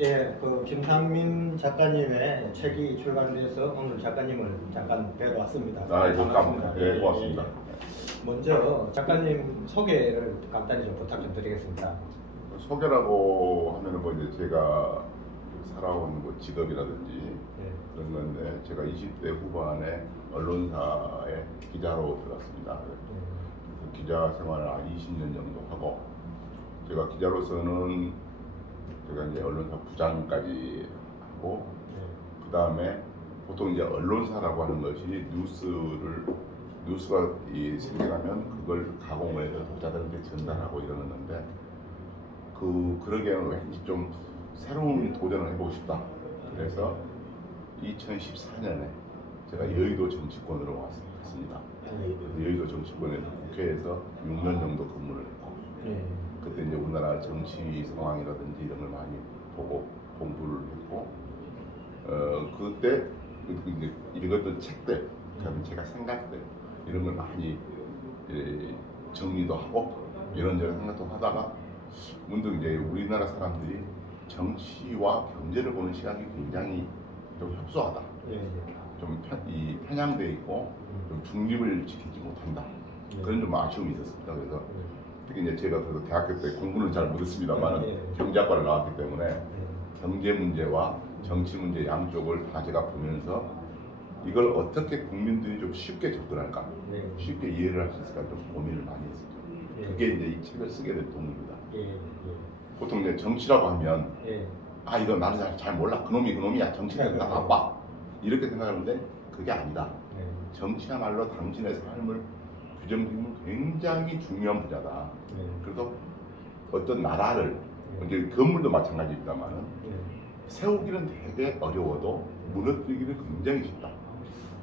예, 그 김상민 작가님의 책이 출간돼서 오늘 작가님을 잠깐 뵈러 왔습니다. 아, 예, 반갑습니다. 예, 고맙습니다. 먼저 작가님 소개를 간단히 좀 부탁 좀 드리겠습니다. 소개라고 하면은 뭐 이제 제가 살아온 뭐 직업이라든지 그런 건데, 제가 20대 후반에 언론사에 기자로 들어갔습니다. 기자 생활을 한 20년 정도 하고, 제가 기자로서는 제가 이제 언론사 부장까지 하고, 그 다음에 보통 이제 언론사라고 하는 것이 뉴스가 생겨나면 그걸 가공을 해서 독자들한테 전달하고 이러는데, 그러기에는 왠지 좀 새로운 도전을 해보고 싶다. 그래서 2014년에 제가 여의도 정치권으로 왔습니다. 여의도 정치권에서 국회에서 6년 정도 근무를 했고, 그때 이제 우리나라 정치 상황이라든지 이런 걸 많이 보고 공부를 했고, 그때 이제 읽었던 책들, 그다음에 제가 생각들 이런 걸 많이 정리도 하고 이런저런 생각도 하다가 문득 이제 우리나라 사람들이 정치와 경제를 보는 시각이 굉장히 좀 협소하다. 좀 편향돼 있고 좀 중립을 지키지 못한다. 그런 좀 아쉬움이 있었습니다. 그래서 특히 이제 제가 그래도 대학교 때 공부는 잘 못했습니다만 경제학과를 나왔기 때문에 경제 문제와 정치 문제 양쪽을 다 제가 보면서 이걸 어떻게 국민들이 좀 쉽게 접근할까, 쉽게 이해를 할 수 있을까 좀 고민을 많이 했었죠. 그게 이제 이 책을 쓰게 된 동기입니다. 보통 이제 정치라고 하면 아, 이거 나는 잘 몰라, 그놈이야, 정치는 다 바빠, 이렇게 생각하는데 그게 아니다. 정치야말로 당신의 삶을 규정짓는 굉장히 중요한 분야다. 그래서 어떤 나라를, 이제 건물도 마찬가지입니다만은 세우기는 되게 어려워도 무너뜨리기는 굉장히 쉽다.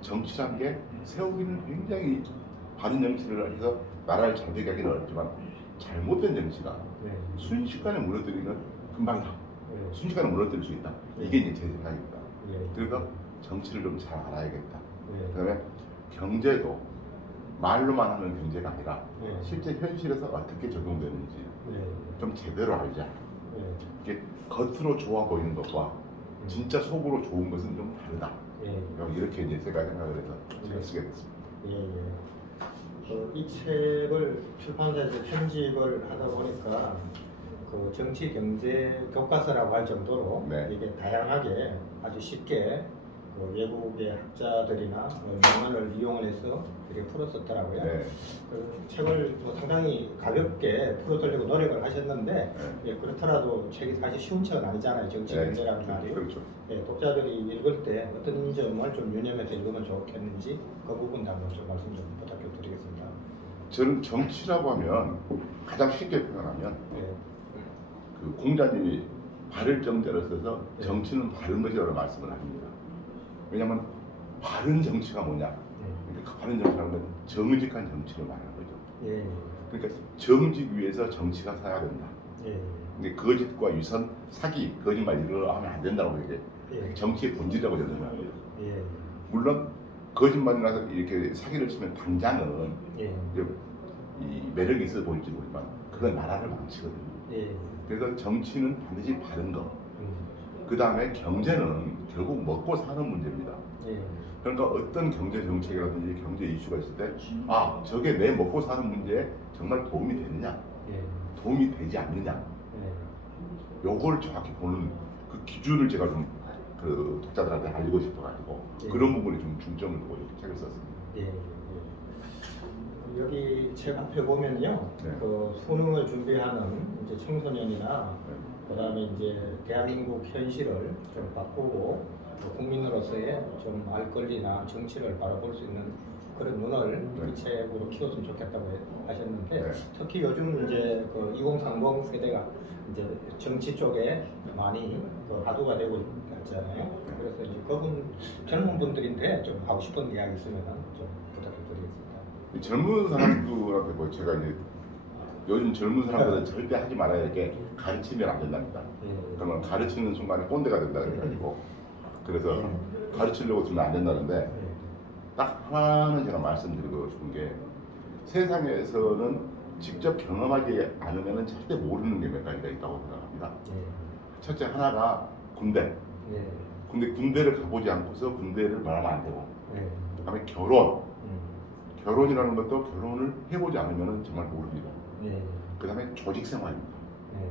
정치란 게 세우기는 굉장히 바른 정치를 해서 나라를 잘 되게 하기는 어렵지만 잘못된 정치가 순식간에 무너뜨리면 금방이다. 순식간에 무너뜨릴 수 있다. 이게 이제 제 생각입니다. 그래서 정치를 좀 잘 알아야겠다. 그다음에 경제도 말로만 하는 경제가 아니라 실제 현실에서 어떻게 적용되는지 좀 제대로 알자. 이게 겉으로 좋아 보이는 것과 진짜 속으로 좋은 것은 좀 다르다. 이렇게 이제 제가 생각을 해서 책을 쓰게 됐습니다. 이 책을 출판사에서 편집을 하다 보니까 그 정치 경제 교과서라고 할 정도로 이게 다양하게 아주 쉽게 그 외국의 학자들이나 명언을 이용해서 이렇게 풀었었더라고요. 그 책을 상당히 가볍게 풀어드리려고 노력을 하셨는데 그렇더라도 책이 사실 쉬운 책은 아니잖아요. 정치 경제라는 말이. 독자들이 읽을 때 어떤 점을 좀 유념해서 읽으면 좋겠는지 그 부분도 한번 좀 말씀 좀 부탁드리겠습니다. 저는 정치라고 하면 가장 쉽게 표현하면 그 공자님이 바를 정자를 써서 정치는 바른 것이라고 말씀을 합니다. 왜냐하면 바른 정치가 뭐냐? 그러니까 바른 정치라는 건 정직한 정치를 말하는 거죠. 그러니까 정직 위에서 정치가 서야 된다. 근데 거짓과 위선, 사기, 거짓말 이런 거 하면 안 된다고 이게 정치의 본질이라고 저는 생각합니다. 물론 거짓말이라서 이렇게 사기를 치면 당장은 이 매력이 있어 보일지 모르지만 그건 나라를 망치거든요. 그래서 정치는 반드시 바른 거. 그 다음에 경제는 결국 먹고 사는 문제입니다. 그러니까 어떤 경제 정책이라든지 경제 이슈가 있을 때 아, 저게 내 먹고 사는 문제에 정말 도움이 되느냐, 도움이 되지 않느냐, 요걸 정확히 보는 그 기준을 제가 좀 그 독자들한테 알리고 싶어가지고 그런 부분에 좀 중점을 두고 이렇게 책을 썼습니다. 여기 책 앞에 보면요, 그 수능을 준비하는 이제 청소년이나 그다음에 이제 대한민국 현실을 좀 바꾸고 국민으로서의 좀 알 권리나 정치를 바라볼 수 있는 그런 눈을 이 책으로 키웠으면 좋겠다고 하셨는데 특히 요즘 이제 그 2030 세대가 이제 정치 쪽에 많이 그 화두가 되고 있잖아요. 그래서 이제 그분 젊은 분들인데 좀 하고 싶은 이야기 있으면 좀 부탁드리겠습니다. 젊은 사람들한테 뭐 제가 이제 요즘 젊은 사람들은 절대 하지 말아야 할 게 가르치면 안 된답니다. 그러면 가르치는 순간에 꼰대가 된다 그래가지고 그래서 가르치려고 들면 안 된다는데 딱 하나는 제가 말씀드리고 싶은 게 세상에서는 직접 경험하지 않으면 절대 모르는 게 몇 가지가 있다고 생각합니다. 첫째 하나가 군대. 예. 근데 군대를 가보지 않고서 군대를 말하면 안 되고. 예. 그다음에 결혼. 결혼이라는 것도 결혼을 해보지 않으면 정말 모릅니다. 예. 그다음에 조직 생활입니다. 예.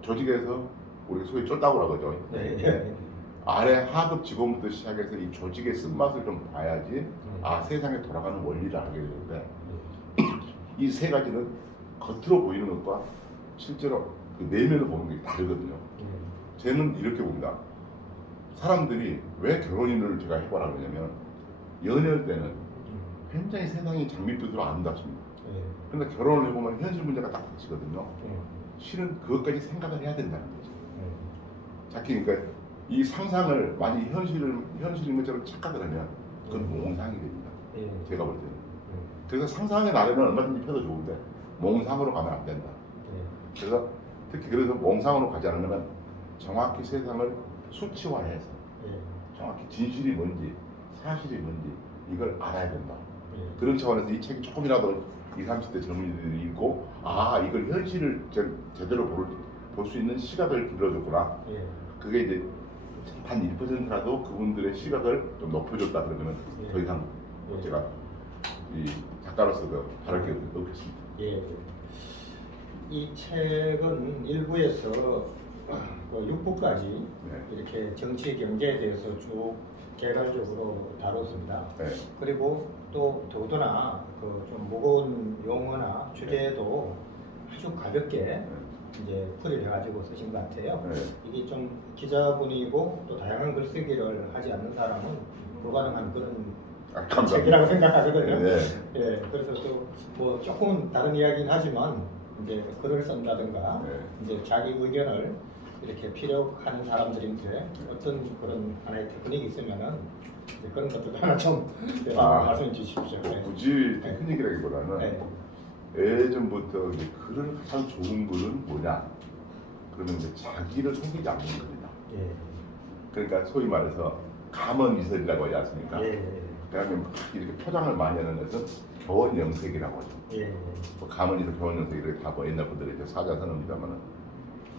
조직에서 우리 소위 쫄다고 그러죠. 예. 아래 하급 직원부터 시작해서 이 조직의 쓴맛을 좀 봐야지 세상에 돌아가는 원리를 알게 되는데 이 세 가지는 겉으로 보이는 것과 실제로 그 내면을 보는 게 다르거든요. 저는 이렇게 봅니다. 사람들이 왜 결혼을 제가 해보라 그러냐면 연애할 때는 굉장히 세상이 장밋빛으로 아름답습니다. 그런데 결혼을 해보면 현실 문제가 딱 닥치거든요. 실은 그것까지 생각을 해야 된다는 거죠. 자기 그러니까 이 상상을 많이 현실인 것처럼 착각을 하면 그건 몽상이 됩니다. 제가 볼 때는. 그래서 상상의 나래는 얼마든지 펴도 좋은데 몽상으로 가면 안 된다. 그래서 특히 그래서 몽상으로 가지 않으면 정확히 세상을 수치화해서 정확히 진실이 뭔지 사실이 뭔지 이걸 알아야 된다. 그런 차원에서 이 책이 조금이라도 20, 30대 젊은이들이 읽고 이걸 현실을 제대로 볼 수 있는 시각을 길러줬구나. 그게 이제 단 1%라도 그분들의 시각을 좀 높여줬다 그러면 더 이상 제가 이 작가로서 바랄 게 없겠습니다. 예. 이 책은 1부에서 6부까지 이렇게 정치 경제에 대해서 쭉 개괄적으로 다뤘습니다. 그리고 또 더구나 좀 무거운 용어나 주제도 아주 가볍게 이제 풀이를 해가지고 쓰신 것 같아요. 이게 좀 기자분이고 또 다양한 글쓰기를 하지 않는 사람은 불가능한 그런 책이라고 생각하거든요. 예, 그래서 또 뭐 조금 다른 이야기는 하지만 이제 글을 쓴다든가 이제 자기 의견을 이렇게 피력하는 사람들인데 어떤 그런 하나의 테크닉이 있으면은 그런 것도 하나 좀 말씀해 주십시오. 굳이 테크닉이라기보다는 예전부터 글을 가장 좋은 글은 뭐냐? 그러면 이제 자기를 속이지 않는 글이다. 그러니까 소위 말해서 감언이설이라고 하지 않습니까? 그다음에 막 이렇게 포장을 많이 하는 것은 교원영색이라고 하죠. 뭐 감언이설, 교원영색 이렇게 다 뭐 옛날 분들이 이제 사자선언입니다만은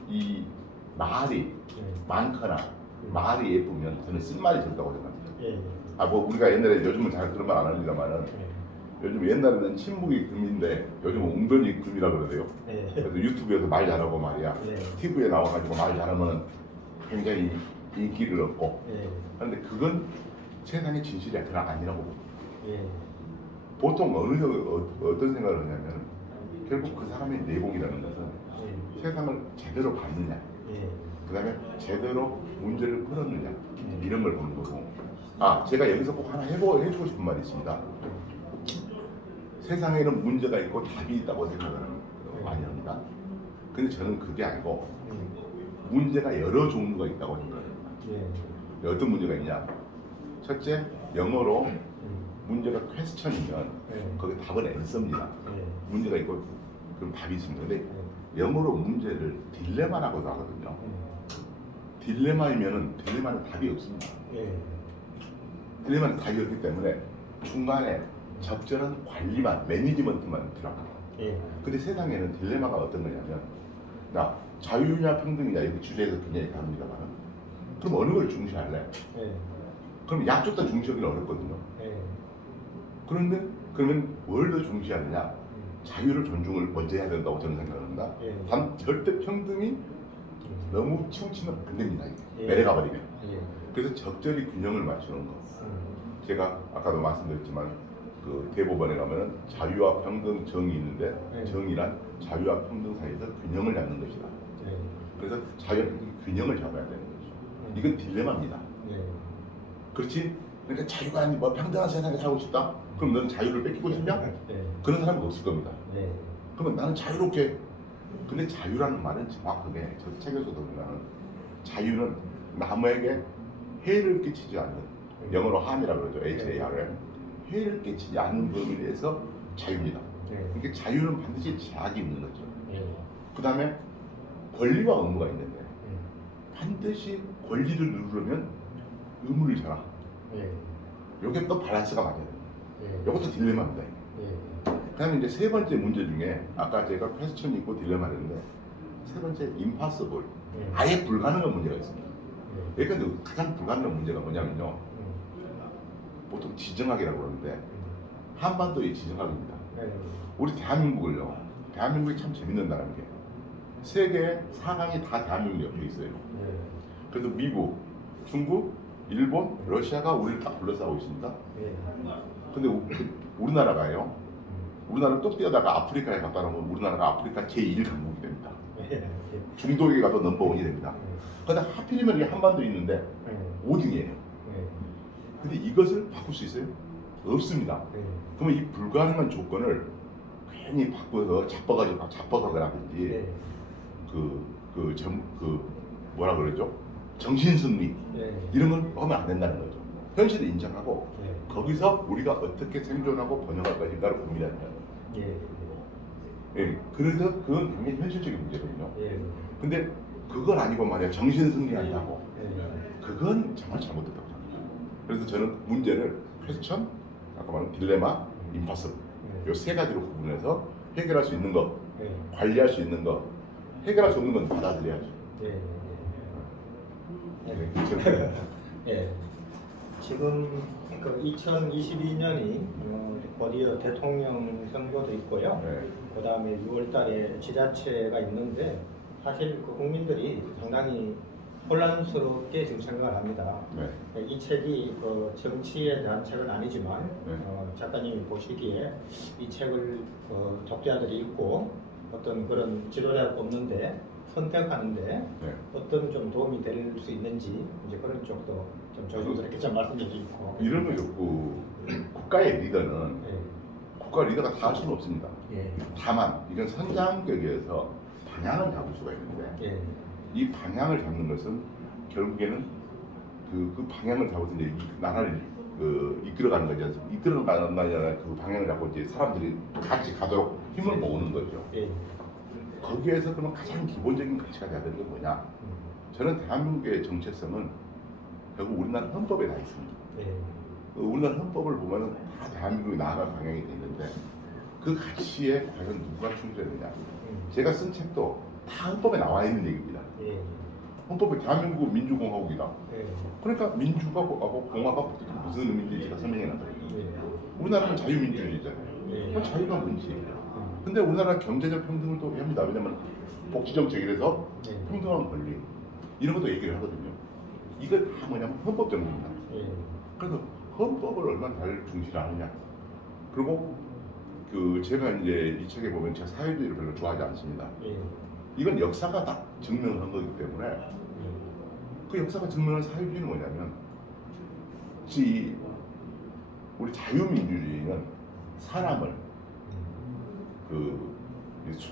이 말이 많거나 말이 예쁘면 저는 쓴말이 좋다고 생각합니다. 뭐 우리가 옛날에 요즘은 잘 그런 말 안 합니다만은 요즘 옛날에는 침묵이 금인데 요즘은 웅변이 금이라고 그러세요. 그래서 유튜브에서 말 잘하고 말이야. TV에 나와가지고 말 잘하면 굉장히 인기를 얻고. 그런데 그건 세상의 진실이 아니라고 봅니다. 보통 어떤 생각을 하냐면 결국 그 사람의 내공이라는 것은 세상을 제대로 봤느냐, 그 다음에 제대로 문제를 풀었느냐 이런 걸 보는 거고. 제가 여기서 꼭 하나 해주고 싶은 말이 있습니다. 세상에는 문제가 있고 답이 있다고 생각을 많이 합니다. 근데 저는 그게 아니고 문제가 여러 종류가 있다고 생각합니다. 어떤 문제가 있냐? 첫째, 영어로 문제가 question이면 거기 답은 answer입니다. 문제가 있고 그럼 답이 있습니다. 근데 영어로 문제를 딜레마라고도 하거든요. 딜레마는 답이 없습니다. 딜레마는 답이 없기 때문에 중간에 적절한 관리만, 매니지먼트만 필요합니다. 근데 세상에는 딜레마가 어떤 거냐면 자유냐 평등이냐 이 주제에서 굉장히 다릅니다만 그럼 어느 걸 중시할래? 그럼 양쪽 다 중시하기는 어렵거든요. 그런데 그러면 뭘 더 중시하느냐? 자유를 존중을 먼저 해야 된다고 저는 생각합니다. 단 절대 평등이 너무 치우치면 안 됩니다. 내려가 버리면. 그래서 적절히 균형을 맞추는 거. 제가 아까도 말씀드렸지만 그 대법원에 가면은 자유와 평등, 정이 있는데 정의란 자유와 평등 사이에서 균형을 잡는 것이다. 그래서 자유와 평등 균형을 잡아야 되는 거죠. 이건 딜레마입니다. 그렇지? 그러니까 자유가 아니 뭐 평등한 세상에 살고 싶다? 그럼 너는 자유를 뺏기고 싶냐? 그런 사람은 없을 겁니다. 그러면 나는 자유롭게. 근데 자유라는 말은 정확하게 저 책에서도 보면 자유는 남에게 해를 끼치지 않는, 영어로 harm이라고 그러죠. HARM. 해를 끼치지 않는 범위 내에서 자유입니다. 그러니까 자유는 반드시 제약이 있는 거죠. 그 다음에 권리와 의무가 있는데 반드시 권리를 누르면 의무를 져라. 이게 또 밸런스가 맞아야 됩니다. 이것도 딜레마입니다. 그 다음에 이제 세 번째 문제 중에 아까 제가 퀘스천이 있고 딜레마 했는데 세 번째 impossible. 아예 불가능한 문제가 있습니다. 예컨대 가장 불가능한 문제가 뭐냐면요. 보통 지정학이라고 그러는데 한반도의 지정학입니다. 우리 대한민국을요. 대한민국이 참 재밌는 나라인 게 세계 4강이 다 대한민국 옆에 있어요. 그래서 미국, 중국, 일본, 러시아가 우리를 딱 둘러싸고 있습니다. 근데 우리나라가요. 우리나라를 뚝 뛰어다가 아프리카에 갔다 오면 우리나라가 아프리카 제1 강국이 됩니다. 중동에 가도 넘버원이 됩니다. 그런데 하필이면 이게 한반도에 있는데 5등이에요. 근데 이것을 바꿀 수 있어요? 없습니다. 그러면 이 불가능한 조건을 괜히 바꿔서 자뻑하거라든지 뭐라 그러죠? 정신승리 이런 건 하면 안 된다는 거죠. 현실을 인정하고 거기서 우리가 어떻게 생존하고 번영할 것인가를 고민하는 거예요. 그래서 그건 굉장히 현실적인 문제거든요. 근데 그건 아니고 말이야 정신승리한다고 그건 정말 잘못됐다고 생각합니다. 그래서 저는 문제를 퀘스천, 아까 말한 딜레마, 임파서블 이 세 가지로 구분해서 해결할 수 있는 것, 관리할 수 있는 것, 해결할 수 없는 건 받아들여야죠. 지금 그 2022년이 곧이어 대통령 선거도 있고요. 그 다음에 6월달에 지자체가 있는데 사실 그 국민들이 상당히 혼란스럽게 지금 생각을 합니다. 이 책이 그 정치에 대한 책은 아니지만 작가님이 보시기에 이 책을 독자들이 읽고 어떤 그런 지도자를 뽑는데 선택하는데 어떤 좀 도움이 될 수 있는지 이제 그런 쪽도 좀 조심스럽게 좀 말씀해 주시고 이런 거 좋고 국가의 리더는 국가 리더가 다 할 수는 없습니다. 다만 이건 선장격에서 방향을 잡을 수가 있는데 이 방향을 잡는 것은 결국에는 그 방향을 잡아서 이제 나라를 이끌어가는 거지 않습니까? 이끌어가는 나라 그 방향을 잡고 이제 사람들이 같이 가도록 힘을 모으는 거죠. 거기에서 그럼 가장 기본적인 가치가 돼야 되는 건 뭐냐? 저는 대한민국의 정체성은 결국 우리나라 헌법에 나 있습니다. 우리나라 헌법을 보면은 다 대한민국이 나아갈 방향이 돼 있는데 그 가치에 과연 누가 충실했느냐? 제가 쓴 책도 다 헌법에 나와 있는 얘기입니다. 헌법에 대한민국은 민주공화국이다. 그러니까 민주하고 공화가 무슨 의미인지 제가 설명해 놨거든요. 우리나라는 자유민주주의잖아요. 자유가 뭔지. 근데 우리나라 경제적 평등을 또 합니다. 왜냐면 복지정책이라서 평등한 권리 이런 것도 얘기를 하거든요. 이걸 다 뭐냐면 헌법 정리입니다. 그래서 헌법을 얼마나 잘 중시하느냐. 그리고 제가 이제 이 책에 보면 제가 사회주의를 별로 좋아하지 않습니다. 이건 역사가 딱 증명한 거기 때문에 그 역사가 증명한 사회주의는 뭐냐면 우리 자유민주주의는 사람을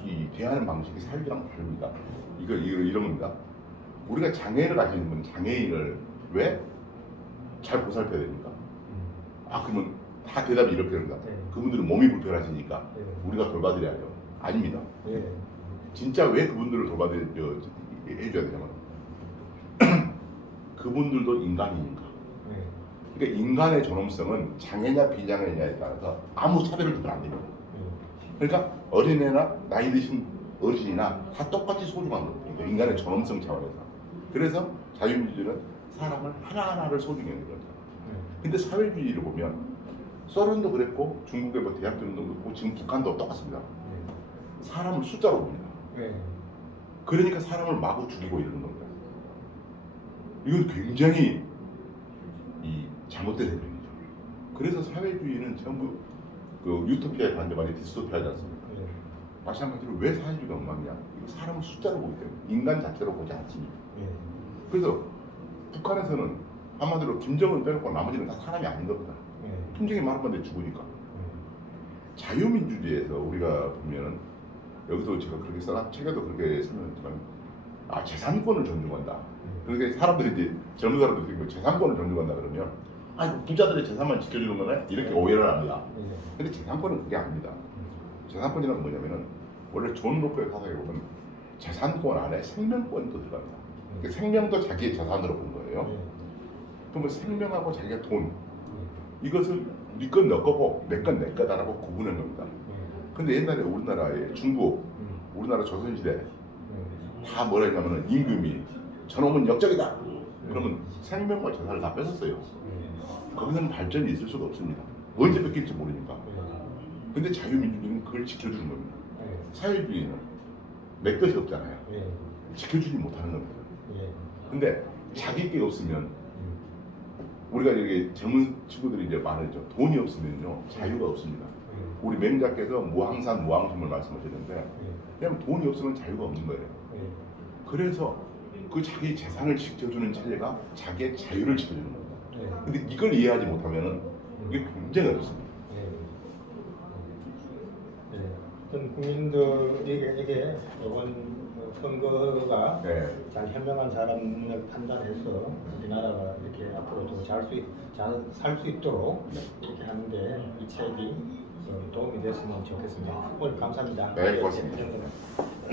이 대하는 방식이 사회주의랑 다릅니다. 이런 겁니다. 우리가 장애를 가지는 분 장애인을 왜 잘 보살펴야 됩니까? 그러면 다 대답이 이렇게 됩니다. 그분들은 몸이 불편하시니까 우리가 돌봐드려야죠. 아닙니다. 진짜 왜 그분들을 해줘야 되냐면 그분들도 인간이니까. 그러니까 인간의 존엄성은 장애냐 비장애냐에 따라서 아무 차별을 두면 안 됩니다. 그러니까 어린애나 나이 드신 어르신이나 다 똑같이 소중한 겁니다. 인간의 존엄성 차원에서. 그래서 자유민주주의는 사람을 하나하나를 소중히 여기는 거죠. 근데 사회주의를 보면 소련도 그랬고 중국의 뭐 대학교도 그렇고 지금 북한도 똑같습니다. 사람을 숫자로 봅니다. 그러니까 사람을 마구 죽이고 이러는 겁니다. 이건 굉장히 잘못된 행동이죠. 그래서 사회주의는 전부 유토피아의 반대말이 디스토피아지 않습니까? 마찬가지로 왜 사회주의가 엉망이냐? 사람을 숫자로 보기 때문에 인간 자체로 보지 않습니다. 그래서 북한에서는 한마디로 김정은 빼놓고 나머지는 다 사람이 아닌 겁니다. 김정이 말 한마디에 죽으니까. 자유민주주의에서 우리가 보면은 여기도 제가 그렇게 책에도 그렇게 설명했지만 재산권을 존중한다. 그러니까 사람들이 이제 젊은 사람들이 재산권을 존중한다 그러면 부자들의 재산만 지켜주는 거네? 이렇게 오해를 합니다. 근데 재산권은 그게 아닙니다. 재산권이란 건 뭐냐면은 원래 존 로크의 사상에 보면 재산권 안에 생명권도 들어갑니다. 그러니까 생명도 자기의 재산으로 본 거예요. 그러면 생명하고 자기가 돈 이것을 네 건 너 거고 내 건 내 거다라고 구분한 겁니다. 근데 옛날에 우리나라의 중국, 우리나라 조선시대 다 뭐라 했냐면은 임금이 저놈은 역적이다. 그러면 생명과 재산을 다 뺏었어요. 거기서는 발전이 있을 수가 없습니다. 언제 뺏길지 모르니까. 근데 자유민주주의는 그걸 지켜주는 겁니다. 사회주의는 내 것이 없잖아요. 지켜주지 못하는 겁니다. 근데 자기 게 없으면 우리가 여기 젊은 친구들이 이제 말하죠. 돈이 없으면요 자유가 없습니다. 우리 맹자께서 무항산 무항심을 말씀하셨는데 그냥 돈이 없으면 자유가 없는 거예요. 그래서 그 자기 재산을 지켜주는 체제가 자기의 자유를 지켜주는 겁니다. 근데 이걸 이해하지 못하면은 이게 굉장히 어렵습니다. 어떤 국민들에게 이번 선거가 잘 현명한 사람을 판단해서 우리나라가 이렇게 앞으로도 잘 살 수 있도록 이렇게 하는데 이 책이 도움이 됐으면 좋겠습니다. 오늘 감사합니다. 네, 고맙습니다.